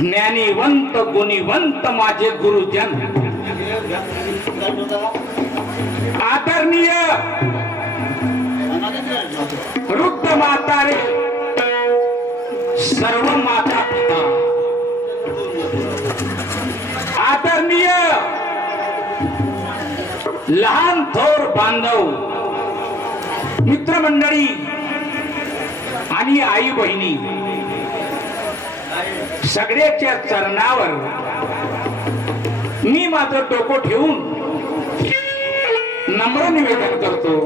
ज्ञानीवंत गुणीवंत माझे गुरुजन. आदरणीय वृद्ध म्हातारे सर्व माता पिता. आदरणीय लहान थोर बांधव मित्रमंडळी आणि आई बहिणी सगळ्याच्या चरणावर मी माझं डोकं ठेवून नम्र निवेदन करतो.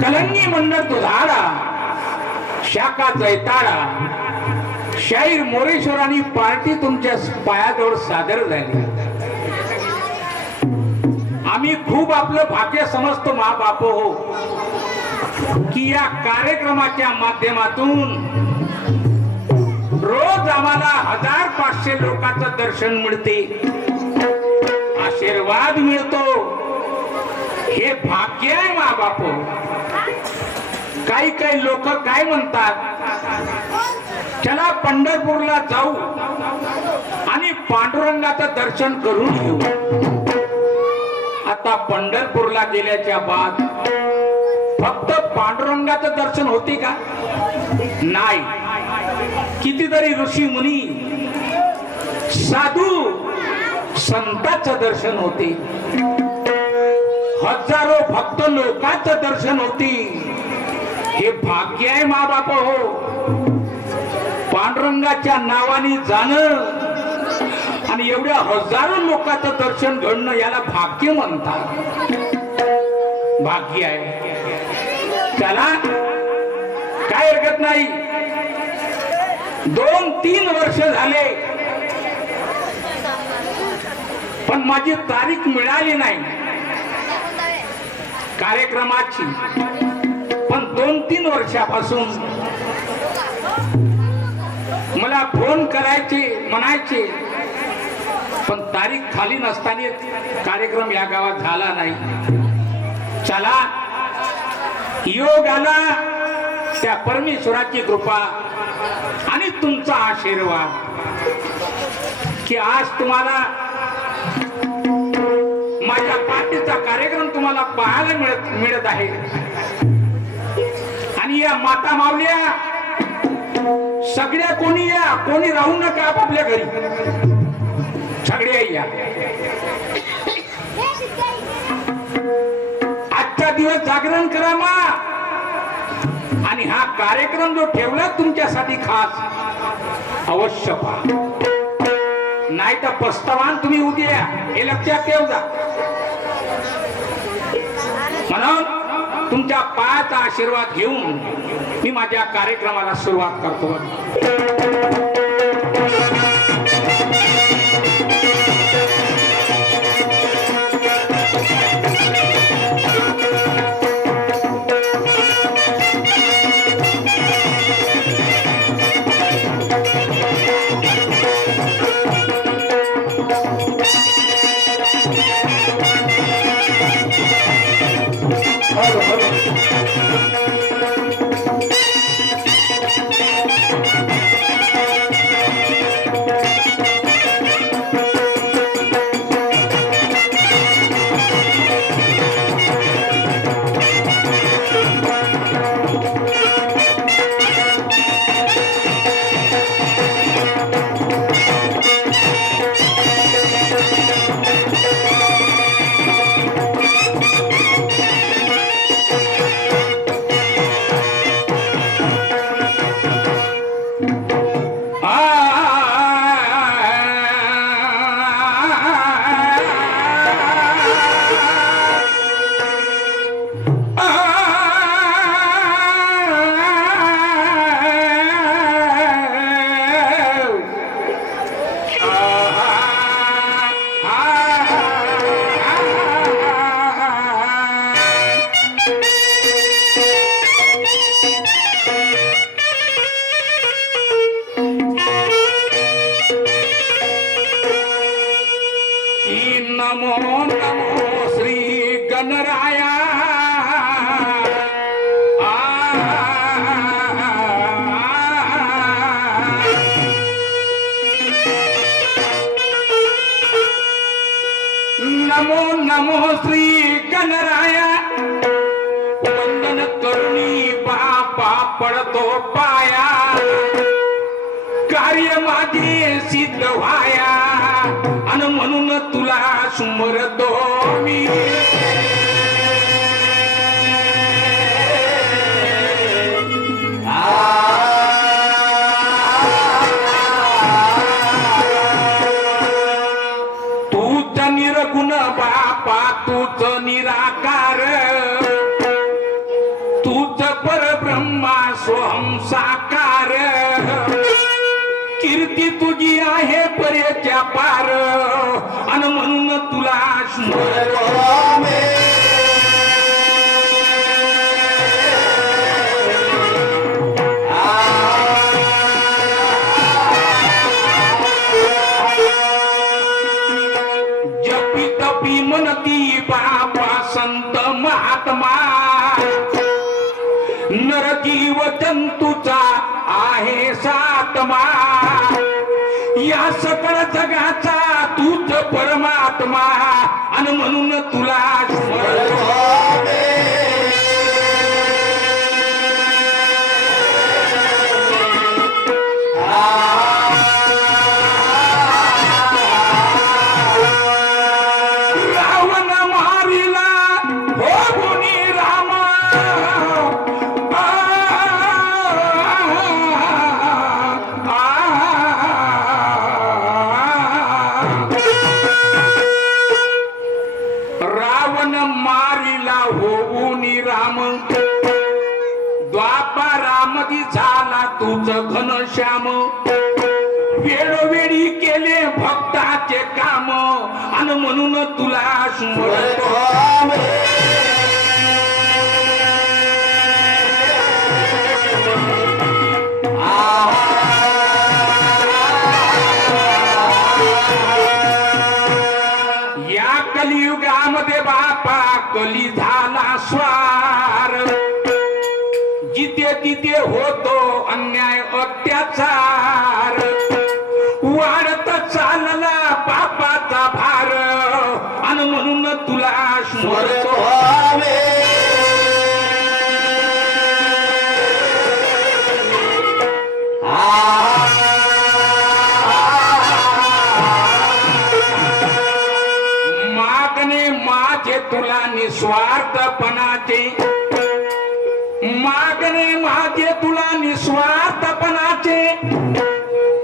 कलंगी मंडळ दुधाळा शाखा जैताळा शाहीर मोरेश्वरांनी पार्टी तुमच्या पायाजवळ सादर झाली. आम्ही खूप आपलं भाग्य समजतो मा बाप. हो की या कार्यक्रमाच्या माध्यमातून रोज आम्हाला हजार पाचशे लोकांचं दर्शन मिळते. आशीर्वाद मिळतो. हे भाग्य आहे मा बाप. काही काही लोक काय म्हणतात? चला पंढरपूरला जाऊ आणि पांडुरंगाचं दर्शन करून घेऊ. आता पंढरपूरला गेल्याच्या बाद फक्त पांडुरंगाचं दर्शन होते का? नाही. कितीतरी ऋषी मुनी साधू संतांचं दर्शन होते. हजारो भक्त लोकांचं दर्शन होते. हे भाग्य आहे मा बाप हो. पांडुरंगाच्या नावाने जाणं आणि एवढ्या हजारो लोकांचं दर्शन घडणं याला भाग्य म्हणतात. भाग्य आहे. त्याला काय हरकत नाही. दोन तीन वर्ष झाले. पण माझी तारीख मिळाली नाही. कार्यक्रमाची. पण दोन तीन वर्षापासून मला फोन करायचे म्हणायचे. पण तारीख खाली नसताना कार्यक्रम या गावात झाला नाही. चला. योग आला त्या परमेश्वराची कृपा तुमचा आशीर्वाद. की आज तुम्हाला माझ्या पार्टीचा कार्यक्रम तुम्हाला पाहायला मिळत मिळत आहे. आणि या माता मावल्या सगळ्या कोणी या कोणी राहू नका आपापल्या घरी. सगळे या. आजचा दिवस जागरण करा मा. आणि हा कार्यक्रम जो ठेवला तुमच्यासाठी खास अवश्य पहा. नाही तर पस्तवान तुम्ही उद्या हे लक्षात ठेव जा. म्हणून तुमच्या पायाचा आशीर्वाद घेऊन मी माझ्या कार्यक्रमाला सुरुवात करतो. पडतो पाया. कार्य माझे सिद्ध व्हाया. आणि म्हणून तुला सुमरतो मी. तुझी आहे पर्यच्या पार. आणि म्हणून तुला जपी तपी मनती बाबा संत महात्मा. नरजीव जंतूचा आहे सातमा. या सकळ जगाचा तूच परमात्मा. आणि म्हणून तुला घनश्याम वेळोवेळी केले भक्ताचे काम. आणि म्हणून तुला स्मरतो या कलियुगामध्ये बापा कली झाला स्वार जिथे तिथे होतो अन्याय अत्याचार. वाढत चालला पापाचा भार. आणि म्हणून तुला मागणे माझे तुला निस्वार्थपणाचे. मागणे माझे तुला निस्वार्थपणाचे.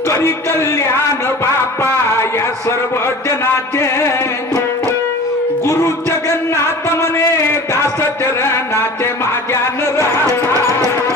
करी कल्याण बापा या सर्व जनाचे. गुरु जगन्नाथ म्हणे दास चरणाचे माझ्या राहा.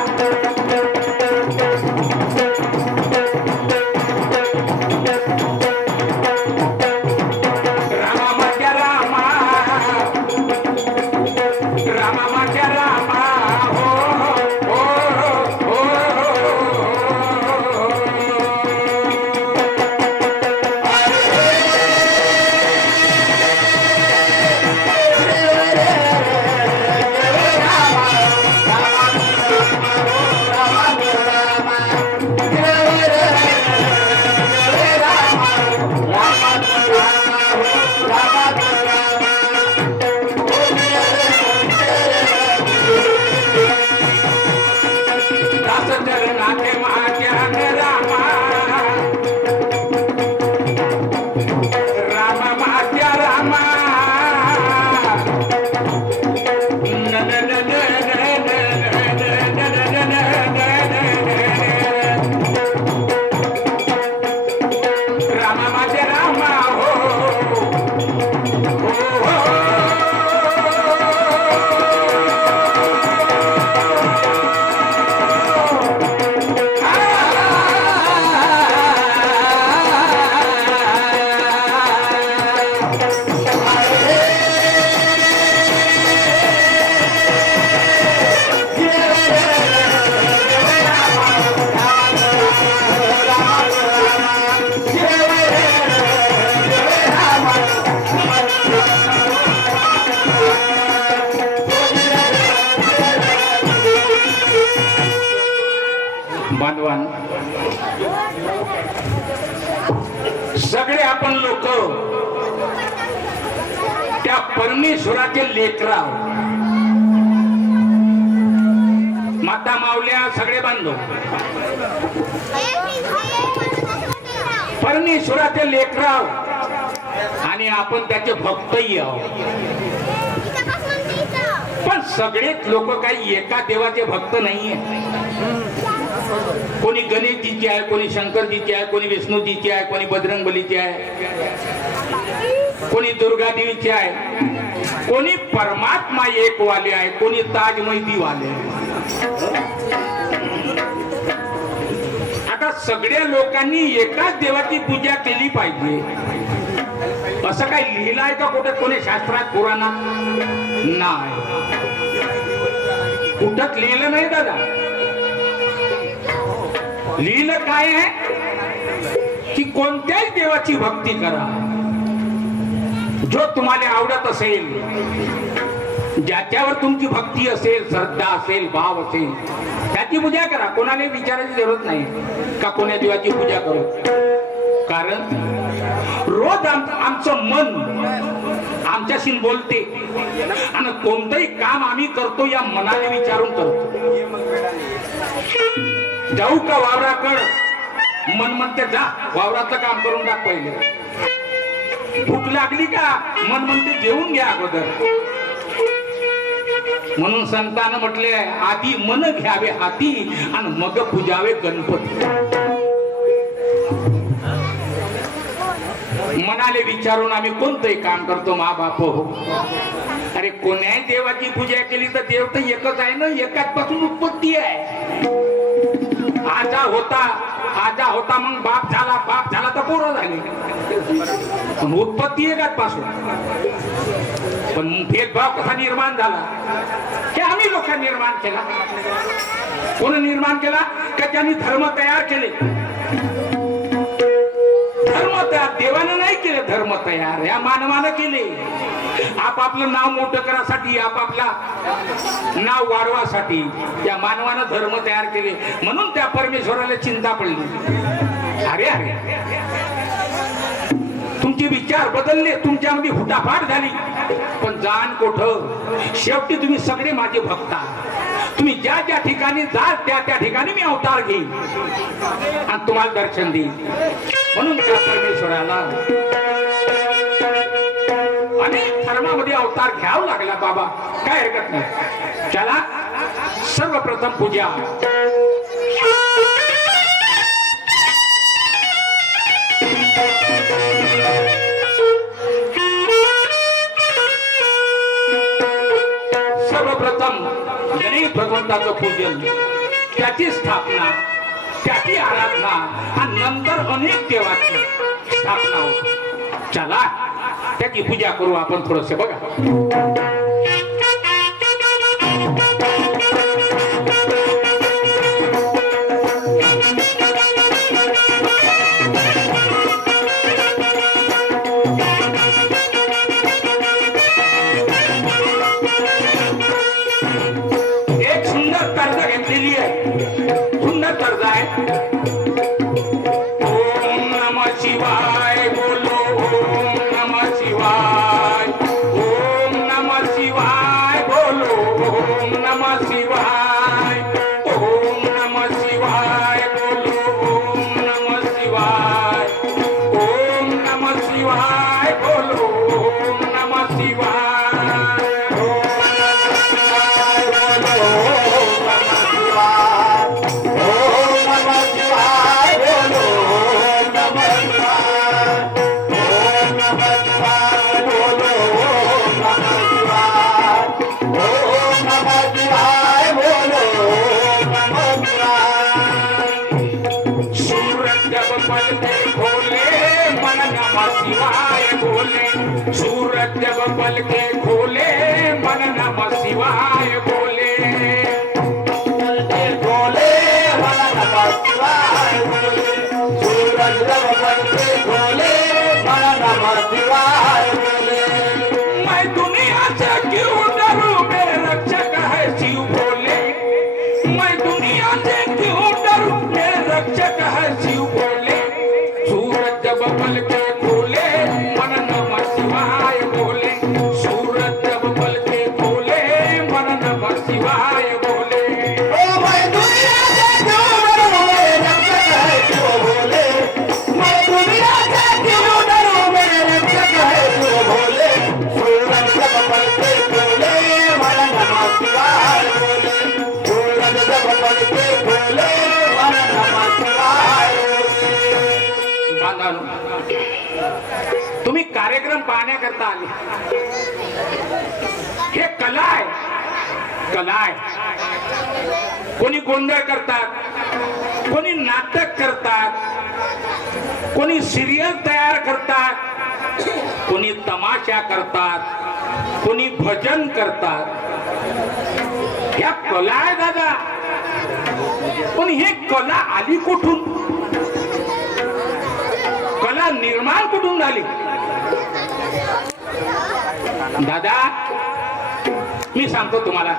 बांधवान सगळे आपण लोक त्या परमेश्वराचे लेकरा माता मावल्या सगळे बांधव. परमेश्वराचे लेकराव आणि आपण त्याचे भक्तही आहोत. पण सगळेच लोक काही एका देवाचे भक्त नाहीये. कोणी गणेशजीचे आहे कोणी शंकरजीची आहे कोणी विष्णूजीची आहे कोणी बजरंगबलीचे आहे. कोणी दुर्गादेवीचे आहे. कोणी परमात्मा एक वाले आहे कोणी ताजमैदी वाले आता सगळ्या लोकांनी एकाच देवाची पूजा केली पाहिजे. असं काही लिहिलं आहे का कुठे? कोणी शास्त्रात पुराणात? नाही. कुठंच लिहिलं नाही दादा? लिहिलं काय आहे? की कोणत्याही देवाची भक्ती करा. जो तुम्हाला आवडत असेल ज्याच्यावर तुमची भक्ती असेल श्रद्धा असेल भाव असेल त्याची पूजा करा. कोणाला विचारायची जरूरत नाही का कोण्या देवाची पूजा करू? कारण रोज आम- आमचं मन आमच्याशी बोलते आणि कोणतंही काम आम्ही करतो या मनाने विचारून करतो. जाऊ का वावराकड? मन म्हणते जा वावराचं काम करून टाक पहिले. भूक लागली का? मन म्हणते जेवून घ्या अगोदर. म्हणून संतान म्हटले आधी मन घ्यावे हाती आणि मग पूजावे गणपती. मनाले विचारून आम्ही कोणतंही काम करतो मा बाप हो. अरे कोण्याही देवाची पूजा केली तर देव तर एकच आहे ना? एकाच पासून उत्पत्ती आहे. आजा होता आजा होता मग बाप झाला बाप झाला तर पोरं झाले. पण उत्पत्ती एकाच पासून पण भेदभाव कसा निर्माण झाला? हे आम्ही लोकांनी निर्माण केला. कोण निर्माण केला? का त्यांनी धर्म तयार केले? धर्म तयार देवानं नाही केले धर्म तयार या मानवानं केले. आपापलं नाव मोठं करासाठी आपापला नाव वाढवासाठी त्या मानवानं धर्म तयार केले. म्हणून त्या परमेश्वराला चिंता पडली. अरे अरे. तुमचे विचार बदलले तुमच्यामध्ये हुटाफाट झाली. पण जाण कोठ? शेवटी तुम्ही सगळे माझे भक्ता तुम्ही ज्या ज्या ठिकाणी जाल त्या त्या ठिकाणी मी अवतार घेईन. आणि तुम्हाला दर्शन देईन. म्हणून त्या परमेश्वराला अनेक धर्मामध्ये अवतार घ्यावा लागला बाबा. काय हरकत नाही. त्याला सर्वप्रथम पूजा. सर्वप्रथम गणेश भगवंताचं पूजन त्याची स्थापना त्याची आराधना आणि नंतर अनेक देवाची स्थापना होती. चला. त्याची पूजा करू आपण थोडस बघा. एक सुंदर जब पलके कला आहे कला आहे कोणी गोंधळ करतात कोणी नाटक करतात कोणी सिरियल तयार करतात कोणी तमाशा करतात कोणी भजन करतात. ह्या कला आहे दादा. पण हे कला आली कुठून? कला निर्माण कुठून झाली? दादा मी सांगतो तुम्हाला.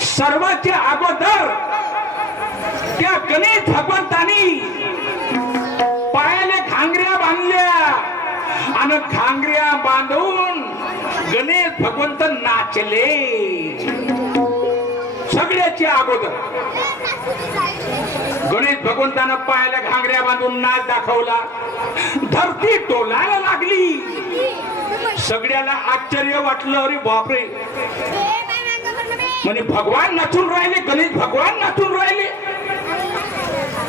सर्वाच्या अगोदर त्या गणेश भगवंतानी पायाने घांगऱ्या बांधल्या आणि घांगऱ्या बांधून गणेश भगवंत नाचले. सगळ्याच्या अगोदर. गणेश भगवंतानं पायाला घांगऱ्या बांधून नाच दाखवला. धरती टोलायला लागली. सगळ्याला आश्चर्य वाटलं अरे बापरे. म्हणे भगवान नाचून राहिले गणेश भगवान नाचून राहिले.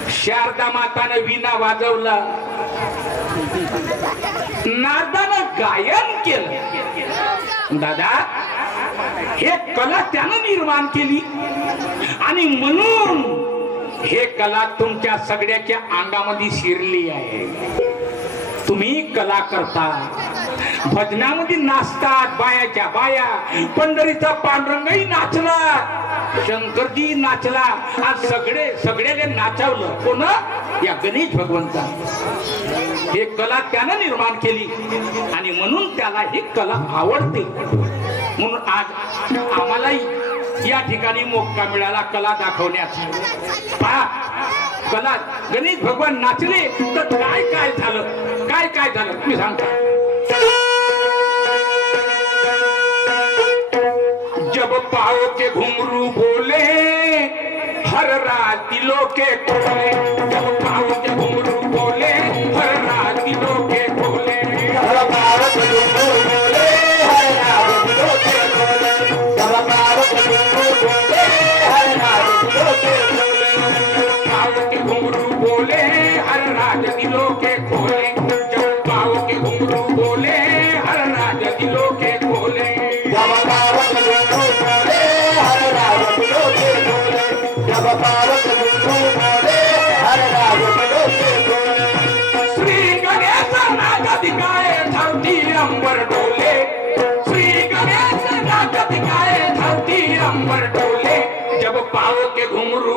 शारदा मातानं विना वाजवला. नादानं गायन केलं. दादा हे कला त्यानं निर्माण केली. आणि म्हणून हे कला तुमच्या सगळ्याच्या अंगामध्ये शिरली आहे. तुम्ही कला करता. भजनामध्ये नाचतात बायाच्या बाया. पंढरीचा पांडुरंगही नाचला. शंकरजी नाचला. आज सगळे सगळ्याने नाचवलं. कोण? या गणेश भगवंता. हे कला त्यानं निर्माण केली. आणि म्हणून त्याला ही कला आवडते. म्हणून आज आम्हालाही या ठिकाणी मोक्का मिळाला कला दाखवण्यास पहा कला. गणेश भगवान नाचले तर काय काय झालं? काय काय झालं? तुम्ही सांगता. जब पाओ के घुंगरू बोले हर रात दिलों के खोले। जब पाओ के घुंगरू बोले हर रात दिलों के खोले पाओ के घुंगरू बोले हर रात दिलों के खोले। आओ के घुमरू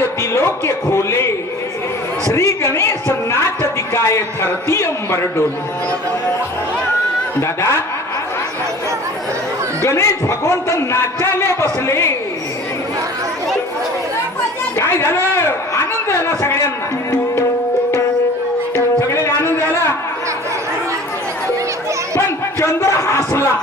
नाच दिलो के खोले श्री गणेश नाच दिखाए धरती अंबर डोले। दादा गणेश भगवंत नाचाले बसले। काय झालं? आनंद झाला सगळ्यांना? सगळ्यांना आनंद झाला? पण चंद्र हसला.